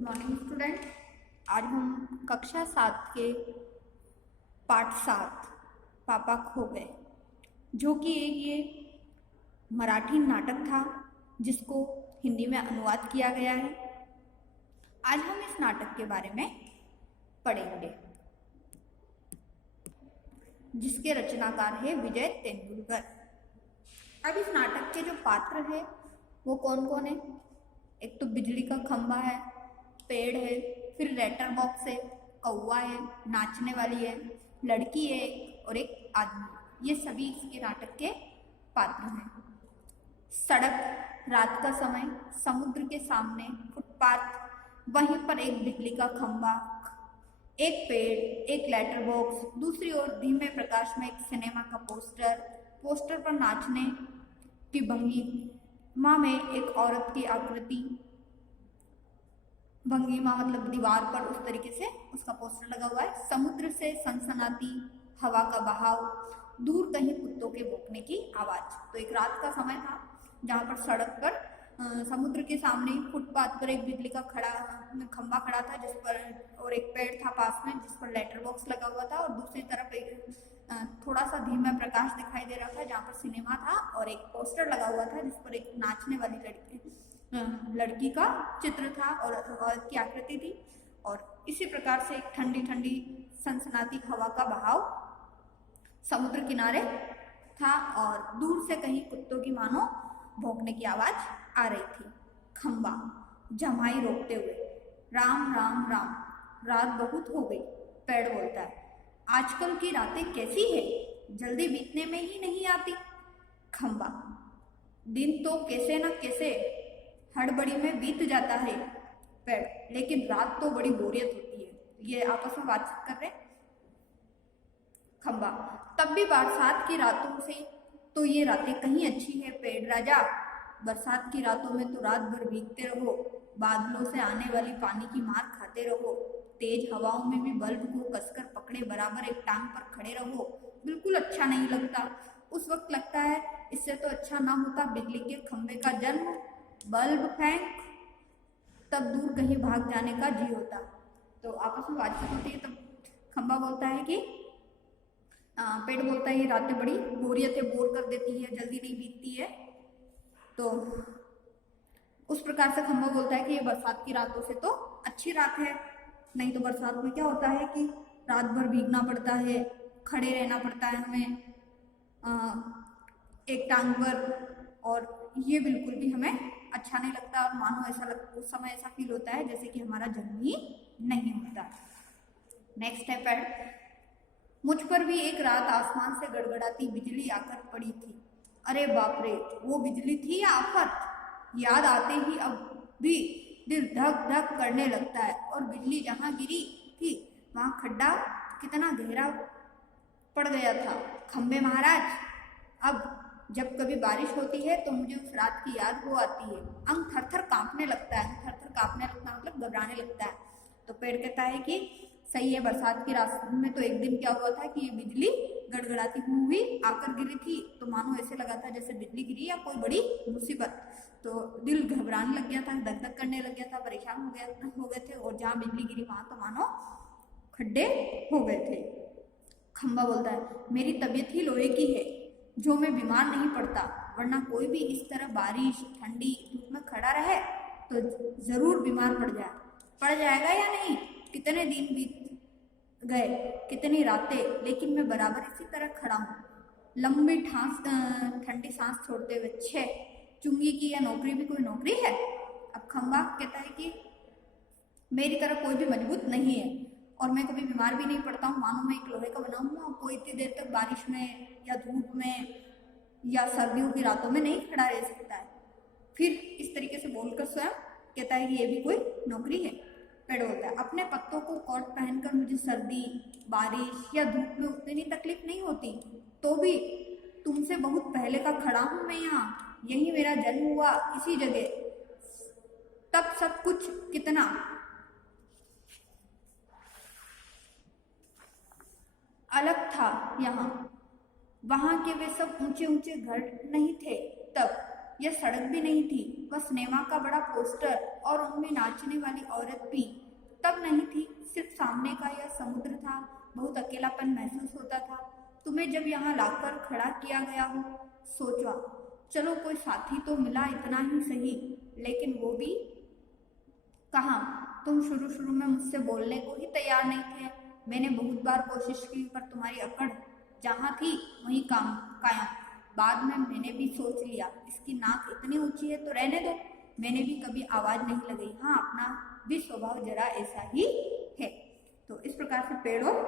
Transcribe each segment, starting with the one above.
Good morning student. आज हम कक्षा 7 के पाठ 7 पापा खो गए, जो कि एक ये मराठी नाटक था जिसको हिंदी में अनुवाद किया गया है। आज हम इस नाटक के बारे में पढ़ेंगे, जिसके रचनाकार है विजय तेंदुलकर। अब इस नाटक के जो पात्र है वो कौन कौन है? एक तो बिजली का खंभा है, पेड़ है, फिर लेटर बॉक्स है, कौवा है, नाचने वाली है, लड़की है और एक आदमी। ये सभी इसके नाटक के पात्र हैं। सड़क, रात का समय, समुद्र के सामने फुटपाथ, वहीं पर एक बिजली का खंभा, एक पेड़, एक लेटर बॉक्स, दूसरी ओर धीमे प्रकाश में एक सिनेमा का पोस्टर पर नाचने की भंगिमा में एक औरत की आकृति, भंगिमा मतलब दीवार पर उस तरीके से उसका पोस्टर लगा हुआ है। समुद्र से सनसनाती हवा का बहाव, दूर कहीं कुत्तों के भौंकने की आवाज। तो एक रात का समय था जहाँ पर सड़क पर समुद्र के सामने फुटपाथ पर एक बिजली का खंभा खड़ा था, जिस पर और एक पेड़ था पास में जिस पर लेटर बॉक्स लगा हुआ था, और दूसरी तरफ एक थोड़ा सा धीमा प्रकाश दिखाई दे रहा था जहाँ पर सिनेमा था, और एक पोस्टर लगा हुआ था जिस पर एक नाचने वाली लड़की का चित्र था और औरत की आकृति थी। और इसी प्रकार से एक ठंडी ठंडी सनसनाती हवा का बहाव समुद्र किनारे था, और दूर से कहीं कुत्तों की मानो भौंकने की आवाज आ रही थी। खंबा जमाई रोकते हुए, राम राम राम, रात बहुत हो गई। पेड़ बोलता है, आजकल की रातें कैसी है, जल्दी बीतने में ही नहीं आती। खंबा, दिन तो कैसे न कैसे हड़बड़ी में बीत जाता है। पेड़, लेकिन रात तो बड़ी बोरियत होती है। ये आपस में बातचीत कर रहे। खंबा, तब भी बरसात की रातों से तो ये रातें कहीं अच्छी है पेड़ राजा। बरसात की रातों में तो रात भर भीगते रहो, बादलों से आने वाली पानी की मार खाते रहो, तेज हवाओं में भी बल्ब को कसकर पकड़े बराबर एक टांग पर खड़े रहो। बिल्कुल अच्छा नहीं लगता। उस वक्त लगता है इससे तो अच्छा ना होता बिजली के खंभे का जन्म, बल्ब फेंक, तब दूर कहीं भाग जाने का जी होता। तो आपस में बातचीत होती है, तब खंभा बोलता है कि पेड़ बोलता है ये रातें बड़ी बोरियत है, बोर कर देती है, जल्दी नहीं बीतती है। तो उस प्रकार से खंभा बोलता है कि ये बरसात की रातों से तो अच्छी रात है। नहीं तो बरसात में क्या होता है कि रात भर भीगना पड़ता है, खड़े रहना पड़ता है हमें एक टांग पर, और ये बिल्कुल भी हमें अच्छा नहीं लगता, और मानो उस समय ऐसा फील होता है जैसे कि हमारा जन्म ही नहीं होता। नेक्स्ट है पेड़, मुझ पर भी एक रात आसमान से गड़गड़ाती बिजली आकर पड़ी थी। अरे बाप रे, वो बिजली थी या आफत? याद आते ही अब भी दिल धक धक करने लगता है। और बिजली जहाँ गिरी थी वहाँ खड्डा कितना गहरा पड़ गया था। खंबे महाराज, अब जब कभी बारिश होती है तो मुझे उस रात की याद वो आती है। अंग थर थर कांपने लगता है। थर थर कांपने लगता मतलब घबराने लगता है। तो पेड़ कहता है कि सही है, बरसात की रात में तो एक दिन क्या हुआ था कि ये बिजली गड़गड़ाती हुई आकर गिरी थी, तो मानो ऐसे लगा था जैसे बिजली गिरी या कोई बड़ी मुसीबत। तो दिल घबराने लग गया था, धक धक करने लग गया था, परेशान हो गए थे, और जहाँ बिजली गिरी वहां तो मानो खड्डे हो गए थे। खंबा बोलता है, मेरी तबीयत ही लोहे की है जो मैं बीमार नहीं पड़ता, वरना कोई भी इस तरह बारिश ठंडी धूप में खड़ा रहे तो जरूर बीमार पड़ जाएगा या नहीं। कितने दिन बीत गए, कितनी रातें, लेकिन मैं बराबर इसी तरह खड़ा हूँ, लंबी ठंडी सांस छोड़ते हुए। छे चुंगी की या नौकरी भी कोई नौकरी है? अब खंबा कहता है कि मेरी तरह कोई भी मजबूत नहीं है, और मैं कभी बीमार भी नहीं पड़ता हूँ, मानो मैं एक लोहे का बना हूँ, कोई इतनी देर तक बारिश में या धूप में या सर्दियों की रातों में नहीं खड़ा रह सकता है। फिर इस तरीके से बोलकर स्वयं कहता है कि ये भी कोई नौकरी है। पेड़ बोलता है, अपने पत्तों को कोट पहनकर मुझे सर्दी, बारिश या धूप में उतनी तकलीफ नहीं होती, तो भी तुमसे बहुत पहले का खड़ा हूं मैं यहाँ, यही मेरा जन्म हुआ, इसी जगह। तब सब कुछ कितना अलग था यहाँ, वहां के वे सब ऊंचे ऊंचे घर नहीं थे तब, यह सड़क भी नहीं थी, वह सिनेमा का बड़ा पोस्टर और उनमें नाचने वाली औरत भी तब नहीं थी। सिर्फ सामने का यह समुद्र था। बहुत अकेलापन महसूस होता था। तुम्हें जब यहाँ लाकर खड़ा किया गया हो, सोचा चलो कोई साथी तो मिला, इतना ही सही, लेकिन वो भी कहाँ। तुम शुरू शुरू में मुझसे बोलने को ही तैयार नहीं थे। मैंने बहुत बार कोशिश की, पर तुम्हारी अकड़ जहाँ थी वहीं काम कायम। बाद में मैंने भी सोच लिया, इसकी नाक इतनी ऊंची है तो रहने दो। मैंने भी कभी आवाज नहीं लगाई। हाँ, अपना भी स्वभाव जरा ऐसा ही है। तो इस प्रकार से पेड़ और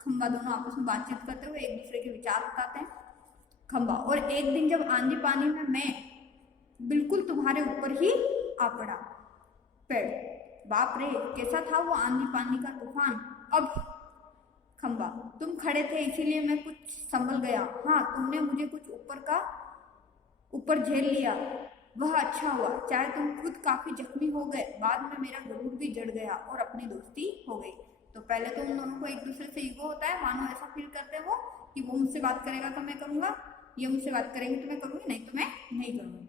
खंबा दोनों आपस में बातचीत करते हुए एक दूसरे के विचार बताते हैं। खंबा, और एक दिन जब आंधी पानी में मैं बिल्कुल तुम्हारे ऊपर ही आ पड़ा। पेड़, बाप रे, कैसा था वो आंधी पानी का तूफान। अब खंबा, तुम खड़े थे इसीलिए मैं कुछ संभल गया। हाँ, तुमने मुझे कुछ ऊपर झेल लिया, वह अच्छा हुआ। चाहे तुम खुद काफी जख्मी हो गए, बाद में मेरा गरूर भी जड़ गया और अपनी दोस्ती हो गई। तो पहले तो उन दोनों को एक दूसरे से ईगो होता है, मानो ऐसा फील करते हैं वो कि वो मुझसे बात करेगा तो मैं करूंगा, ये मुझसे बात करेंगे तो मैं करूंगी, नहीं तो मैं नहीं करूंगी।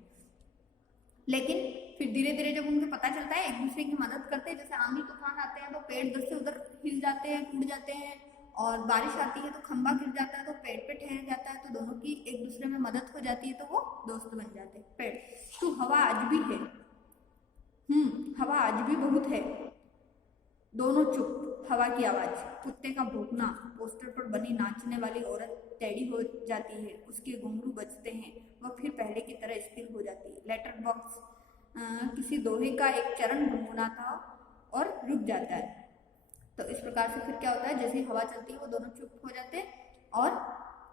लेकिन फिर धीरे धीरे जब उनको पता चलता है, एक दूसरे की मदद करते हैं। जैसे आंधी तूफान आते हैं तो पेड़ इधर से उधर हिल जाते हैं, टूट जाते हैं, और बारिश आती है तो खंबा गिर जाता है तो पेड़ पे ठहर जाता है, तो दोनों की एक दूसरे में मदद हो जाती है, तो वो दोस्त बन जाते हैं। पेड़, तू हवा आज भी है। हवा आज भी बहुत है। दोनों चुप। हवा की आवाज, कुत्ते का भौंकना, पोस्टर पर बनी नाचने वाली औरत टेढ़ी हो जाती है, उसके घुंघरू बजते हैं, वह फिर पहले की तरह स्थिर हो जाती है। लेटर बॉक्स किसी दोहे का एक चरण गुनगुनाता और रुक जाता है। तो इस प्रकार से फिर क्या होता है, जैसे हवा चलती है वो दोनों चुप हो जाते हैं और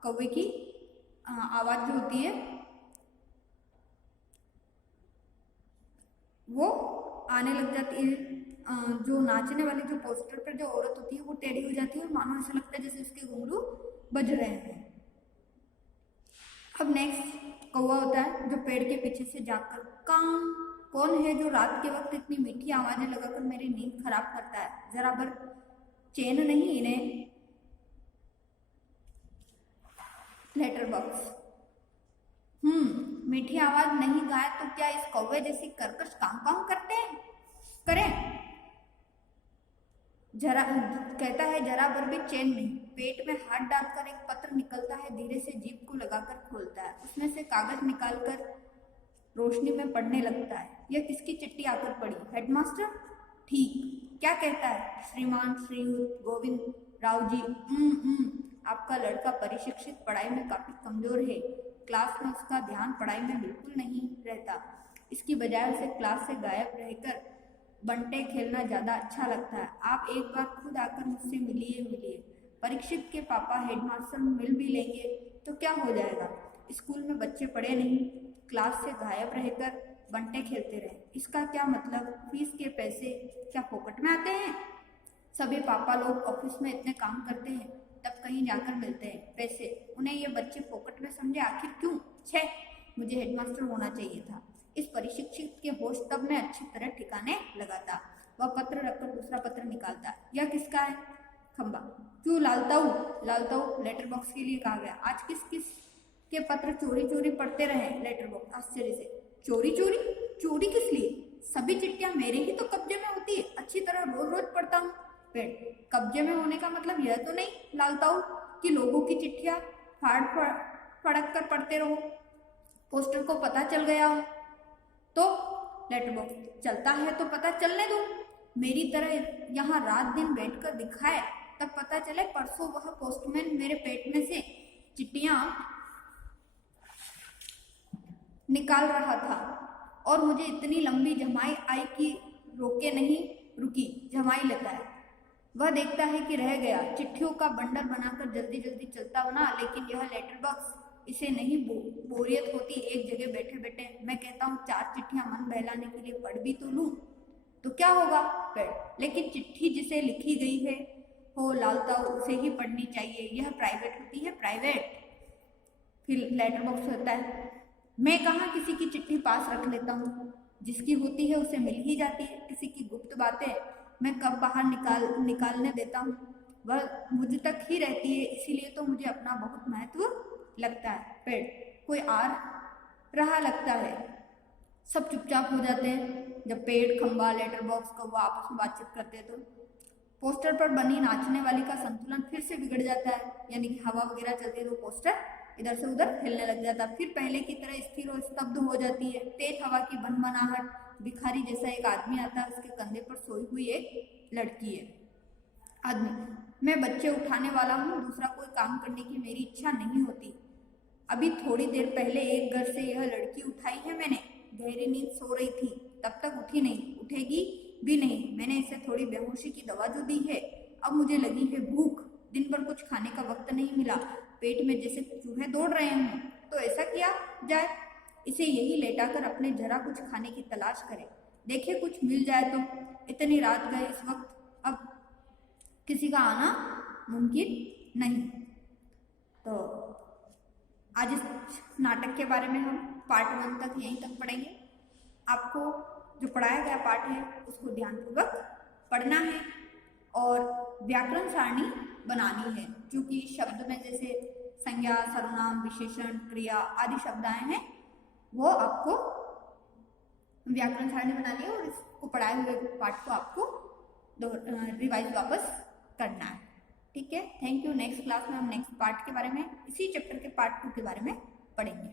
कौवे की आवाज जो होती है वो आने लग जाती है। जो नाचने वाली जो पोस्टर पर जो औरत होती है वो टेढ़ी हो जाती है और मानो ऐसा लगता है जैसे उसके घुंघरू बज रहे हैं। अब नेक्स्ट कौवा होता है जो पेड़ के पीछे से जाकर कां, कौन है जो रात के वक्त इतनी मीठी आवाजें लगाकर मेरी नींद खराब करता है, जरा भर चैन नहीं इन्हें। लेटर बॉक्स, मीठी आवाज नहीं गाए तो क्या इस कौवे जैसी कर्कश काम करते हैं, करें। जरा कहता है जरा भर भी चैन नहीं। पेट में हाथ डालकर एक पत्र निकलता है, धीरे से जीभ को लगाकर खोलता है, उसमें से कागज निकालकर रोशनी में पढ़ने लगता है। यह किसकी चिट्ठी आकर पड़ी? हेडमास्टर। ठीक, क्या कहता है? श्रीमान श्रीयुत गोविंद राव जी, आपका लड़का परिशिक्षित, पढ़ाई में काफी कमजोर है। क्लास में उसका ध्यान पढ़ाई में बिल्कुल नहीं रहता। इसकी बजाय उसे क्लास से गायब रहकर बंटे खेलना ज्यादा अच्छा लगता है। आप एक बार खुद आकर मुझसे मिलिए। परीक्षित के पापा हेडमास्टर मिल भी लेंगे तो क्या हो जाएगा? स्कूल में बच्चे पढ़े नहीं, क्लास से गायब रहकर बंटे खेलते रहे, इसका क्या मतलब? फीस के पैसे क्या फोकट में आते हैं? सभी पापा लोग ऑफिस में इतने काम करते हैं, तब कहीं जाकर मिलते हैं पैसे, उन्हें ये बच्चे फोकट में समझे, आखिर क्यों? छे, मुझे हेडमास्टर होना चाहिए था। इस परिशिक्षित के होश तब मैं अच्छी तरह ठिकाने लगाता। वह पत्र रखकर दूसरा पत्र निकालता। यह किसका है? खंबा। क्यों लालताऊ लेटर बॉक्स के लिए कहा गया। आज किस किस के पत्र चोरी पढ़ते रहे? लेटर बॉक्स आश्चर्य से। चोरी किस लिए? सभी चिट्ठियां मेरे ही तो कब्जे में होती है, अच्छी तरह रोज पढ़ता हूँ। पेड़, कब्जे में होने का मतलब यह तो नहीं लालताऊ कि लोगों की चिट्ठियां फड़क कर पढ़ते रहो, पोस्टर को पता चल गया हो तो? लेटर बॉक्स, चलता है तो पता चलने दो, मेरी तरह यहाँ रात दिन बैठकर दिखाए तब पता चले। परसों वह पोस्टमैन मेरे पेट में से चिट्ठियां निकाल रहा था और मुझे इतनी लंबी जमाई आई कि रोके नहीं रुकी, जमाई लेता है। वह देखता है कि रह गया, चिट्ठियों का बंडल बनाकर जल्दी चलता बना, लेकिन यह लेटर बॉक्स, इसे नहीं बोरियत होती एक जगह बैठे बैठे। मैं कहता हूँ 4 चिट्ठियां मन बहलाने के लिए पढ़ भी तो लूं तो क्या होगा? पेड़, लेकिन चिट्ठी जिसे लिखी गई है हो लालताऊ, उसे ही पढ़नी चाहिए, यह प्राइवेट होती है, प्राइवेट। फिर लेटर बॉक्स होता है, मैं कहाँ किसी की चिट्ठी पास रख लेता हूँ, जिसकी होती है उसे मिल ही जाती है। किसी की गुप्त बातें मैं कब बाहर निकालने देता हूँ, वह मुझ तक ही रहती है, इसीलिए तो मुझे अपना बहुत महत्व लगता है। पेड़, कोई रहा लगता है, सब चुपचाप हो जाते हैं। जब पेड़, खंबा, लेटर बॉक्स, कौवा आपस में बातचीत करते हैं तो पोस्टर पर बनी नाचने वाली का संतुलन फिर से बिगड़ जाता है, यानी कि हवा वगैरह चलती है तो पोस्टर इधर से उधर हिलने लग जाता है, फिर पहले की तरह स्थिर और स्तब्ध हो जाती है। तेज हवा की भनभनाहट, भिखारी जैसा एक आदमी आता है, उसके कंधे पर सोई हुई एक लड़की है। आदमी: मैं बच्चे उठाने वाला हूँ, दूसरा कोई काम करने की मेरी इच्छा नहीं होती। अभी थोड़ी देर पहले एक घर से यह लड़की उठाई है मैंने, गहरी नींद सो रही थी, तब तक उठी नहीं, उठेगी भी नहीं। मैंने इसे थोड़ी बेहोशी की दवा जो दी है, अब मुझे लगी है भूख, दिन भर कुछ खाने का वक्त नहीं मिला, पेट में जैसे चूहे दौड़ रहे हों, तो ऐसा किया जाए, इसे यही लेटाकर अपने जरा कुछ खाने की तलाश करे, देखे कुछ मिल जाए तो। इतनी रात गए, इस वक्त अब किसी का आना मुमकिन नहीं। तो आज इस नाटक के बारे में हम पार्ट 1 तक यहीं तक पढ़ेंगे। आपको जो पढ़ाया गया पाठ है उसको ध्यानपूर्वक पढ़ना है और व्याकरण सारणी बनानी है, क्योंकि शब्द में जैसे संज्ञा, सर्वनाम, विशेषण, क्रिया आदि शब्द आए हैं, वो आपको व्याकरण सारणी बनानी है और इसको पढ़ाए हुए पाठ को आपको रिवाइज वापस करना है। ठीक है, थैंक यू। नेक्स्ट क्लास में हम नेक्स्ट पार्ट के बारे में, इसी चैप्टर के पार्ट 2 के बारे में पढ़ेंगे।